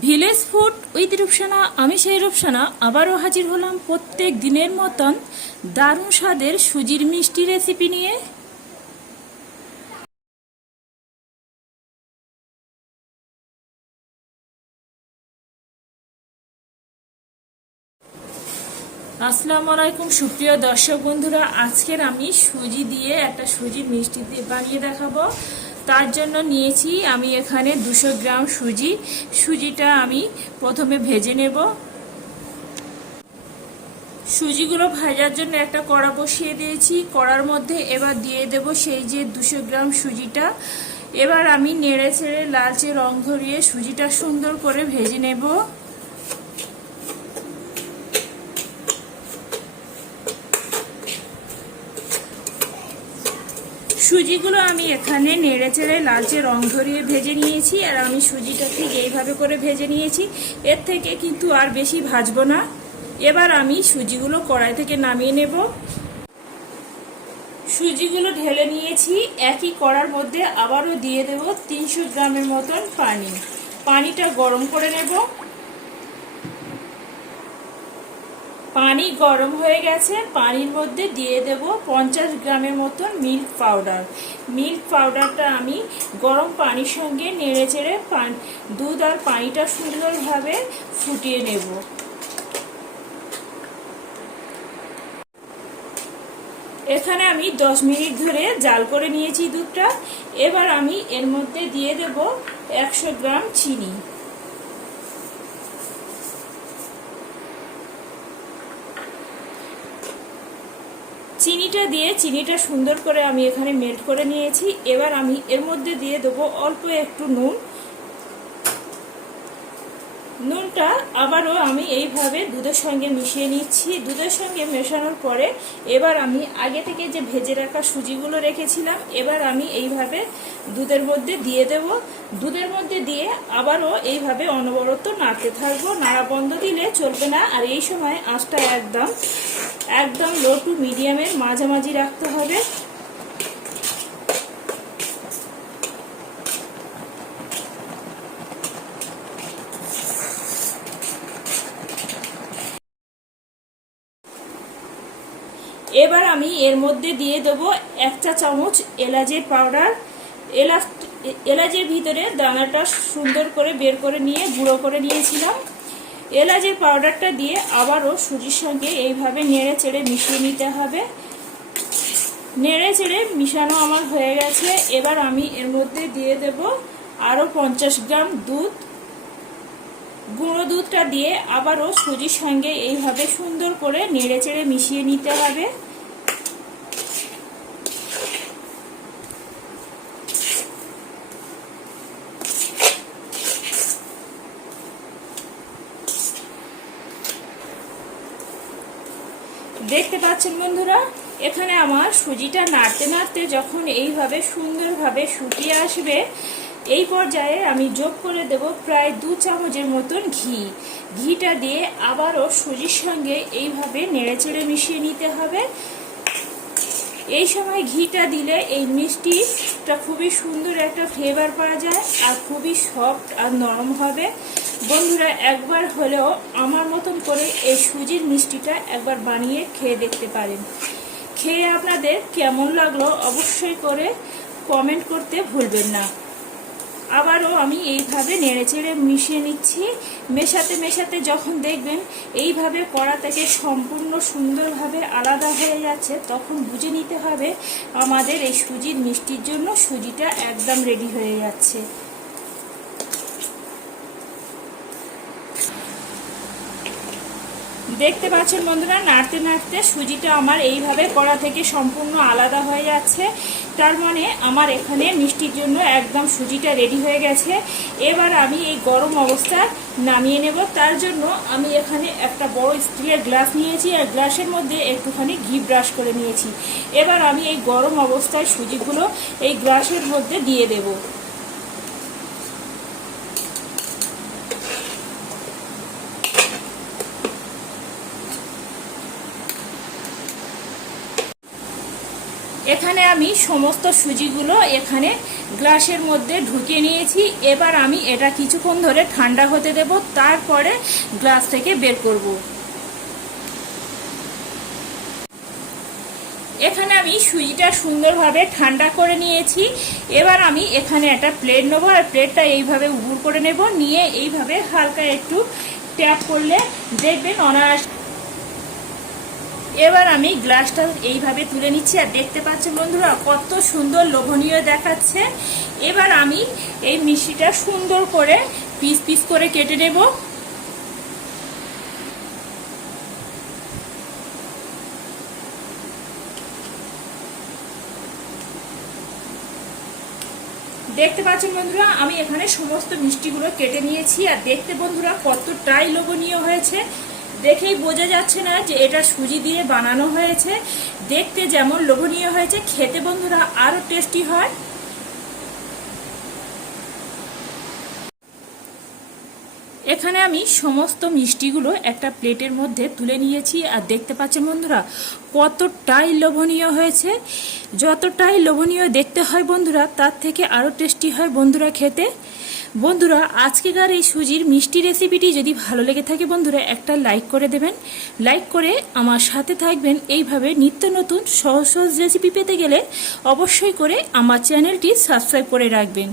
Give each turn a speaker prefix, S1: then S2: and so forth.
S1: Village food with Rupsana, আমি সেই রূপসানা, আবারও হাজির হলাম প্রত্যেক দিনের মতন দারুণ স্বাদের সুজির মিষ্টি রেসিপি নিয়ে। আসসালামু আলাইকুম, সুপ্রিয় দর্শক বন্ধুরা, আজকের আমি সুজি দিয়ে একটা সুজি মিষ্টি দিয়ে বানিয়ে দেখাবো। তার জন্য নিয়েছি আমি এখানে দুশো গ্রাম সুজি। সুজিটা আমি প্রথমে ভেজে নেব। সুজিগুলো ভাজার জন্য একটা কড়া বসিয়ে দিয়েছি। কড়ার মধ্যে এবার দিয়ে দেব সেই যে দুশো গ্রাম সুজিটা। এবার আমি নেড়ে ছেড়ে লালচে রং ধরিয়ে সুজিটা সুন্দর করে ভেজে নেব। সুজিগুলো আমি এখানে নেড়ে চেড়ে লালচে রং ধরিয়ে ভেজে নিয়েছি, আর আমি সুজিটা ঠিক এইভাবে করে ভেজে নিয়েছি। এর থেকে কিন্তু আর বেশি ভাজবো না। এবার আমি সুজিগুলো কড়াই থেকে নামিয়ে নেব। সুজিগুলো ঢেলে নিয়েছি। একই কড়ার মধ্যে আবারও দিয়ে দেব তিনশো গ্রামের মতন পানি। পানিটা গরম করে নেব। পানি গরম হয়ে গেছে, পানির মধ্যে দিয়ে দেব পঞ্চাশ গ্রামের মতন মিল্ক পাউডার। মিল্ক পাউডারটা আমি গরম পানির সঙ্গে নেড়ে চেড়ে দুধ আর পানিটা সুন্দরভাবে ফুটিয়ে নেব। এখানে আমি দশ মিনিট ধরে জাল করে নিয়েছি দুধটা। এবার আমি এর মধ্যে দিয়ে দেব একশো গ্রাম চিনি। চিনিটা দিয়ে, চিনিটা সুন্দর করে আমি এখানে মেল্ট করে নিয়েছি। এবার আমি এর মধ্যে দিয়ে দেবো অল্প একটু নুন। নুনটা আবারও আমি এইভাবে দুধের সঙ্গে মিশিয়ে নিচ্ছি। দুধের সঙ্গে মেশানোর পরে এবার আমি আগে থেকে যে ভেজে রাখা সুজিগুলো রেখেছিলাম, এবার আমি এইভাবে দুধের মধ্যে দিয়ে দেব। দুধের মধ্যে দিয়ে আবারও এইভাবে অনবরত নাড়তে থাকব। নাড়া বন্ধ দিলে চলবে না। আর এই সময় আঁচটা একদম একদম লো টু মিডিয়ামের মাঝামাঝি রাখতে হবে। এবার আমি এর মধ্যে দিয়ে দেব এক চা চামচ এলাচের পাউডার। এলাচ, এলাচের ভিতরে দানাটা সুন্দর করে বের করে নিয়ে গুঁড়ো করে নিয়েছিলাম। এলাচের পাউডারটা দিয়ে আবারও সুজির সঙ্গে এইভাবে নেড়ে চেড়ে মিশিয়ে নিতে হবে। নেড়ে চেড়ে মিশানো আমার হয়ে গেছে। এবার আমি এর মধ্যে দিয়ে দেব আরও পঞ্চাশ গ্রাম দুধ। গুঁড়ো দুধটা দিয়ে আবারও সুজির সঙ্গে এইভাবে সুন্দর করে নেড়ে চেড়ে মিশিয়ে নিতে হবে। দেখতে পাচ্ছেন বন্ধুরা, এখানে আমার সুজিটা নাড়তে নাড়তে যখন এইভাবে সুন্দরভাবে শুকিয়ে আসবে, এই পর্যায়ে আমি যোগ করে দেব প্রায় দু চামচের মতন ঘি। ঘিটা দিয়ে আবারও সুজির সঙ্গে এইভাবে নেড়েচেড়ে মিশিয়ে নিতে হবে। এই সময় ঘিটা দিলে এই মিষ্টিটা খুবই সুন্দর একটা ফ্লেভার পাওয়া যায় আর খুবই সফট আর নরম হবে। বন্ধুরা, একবার হলেও আমার মতন করে এই সুজির মিষ্টিটা একবার বানিয়ে খেয়ে দেখতে পারেন। খেয়ে আপনাদের কেমন লাগল অবশ্যই করে কমেন্ট করতে ভুলবেন না। আবারও আমি এইভাবে নেড়ে চেড়ে মিশিয়ে নিচ্ছি। মেশাতে মেশাতে যখন দেখবেন এইভাবে কড়া থেকে সম্পূর্ণ সুন্দরভাবে আলাদা হয়ে যাচ্ছে, তখন বুঝে নিতে হবে আমাদের এই সুজির মিষ্টির জন্য সুজিটা একদম রেডি হয়ে যাচ্ছে। দেখতে পাচ্ছেন বন্ধুরা, নাড়তে নাড়তে সুজিটা আমার এইভাবে কড়া থেকে সম্পূর্ণ আলাদা হয়ে যাচ্ছে। তার মানে আমার এখানে মিষ্টির জন্য একদম সুজিটা রেডি হয়ে গেছে। এবার আমি এই গরম অবস্থায় নামিয়ে নেব। তার জন্য আমি এখানে একটা বড় স্টিলের গ্লাস নিয়েছি। আর গ্লাসের মধ্যে একটুখানি ঘি ব্রাশ করে নিয়েছি। এবার আমি এই গরম অবস্থায় সুজিগুলো এই গ্লাসের মধ্যে দিয়ে দেবো। এখানে আমি সমস্ত সুজিগুলো এখানে গ্লাসের মধ্যে ঢুকিয়ে নিয়েছি। এবার আমি এটা কিছুক্ষণ ধরে ঠান্ডা হতে দেব, তারপরে গ্লাস থেকে বের করব। এখানে আমি সুজিটা সুন্দরভাবে ঠান্ডা করে নিয়েছি। এবার আমি এখানে একটা প্লেট নেব, আর প্লেটটা এইভাবে উবুর করে নেব। নিয়ে এইভাবে হালকা একটু ট্যাপ করলে দেখবেন অনায়াস এবার আমি গ্লাসটা এইভাবে তুলে নিচ্ছি আর দেখতে পাচ্ছেন বন্ধুরা, কত সুন্দর লোভনীয় দেখাচ্ছে। এবার আমি এই মিষ্টিটা সুন্দর করে পিস পিস করে কেটে নেব। দেখতে পাচ্ছেন বন্ধুরা, আমি এখানে সমস্ত মিষ্টিগুলো কেটে নিয়েছি। আর দেখতে বন্ধুরা, কতটাই লোভনীয় হয়েছে। দেখেই বোঝা যাচ্ছে না যে এটা সুজি দিয়ে বানানো হয়েছে। দেখতে যেমন লোভনীয় হয়েছে, খেতে বন্ধুরা আরও টেস্টি হয়। এখানে আমি সমস্ত মিষ্টিগুলো একটা প্লেটের মধ্যে তুলে নিয়েছি। আর দেখতে পাচ্ছেন বন্ধুরা, কতটাই লোভনীয় হয়েছে। যতটাই লোভনীয় দেখতে হয় বন্ধুরা, তার থেকে আরও টেস্টি হয় বন্ধুরা খেতে। বন্ধুরা, আজকেকার এই সুজির মিষ্টি রেসিপিটি যদি ভালো লেগে থাকে বন্ধুরা, একটা লাইক করে দেবেন। লাইক করে আমার সাথে থাকবেন। এইভাবে নিত্য নতুন সহজ সহজ রেসিপি পেতে গেলে অবশ্যই করে আমার চ্যানেলটি সাবস্ক্রাইব করে রাখবেন।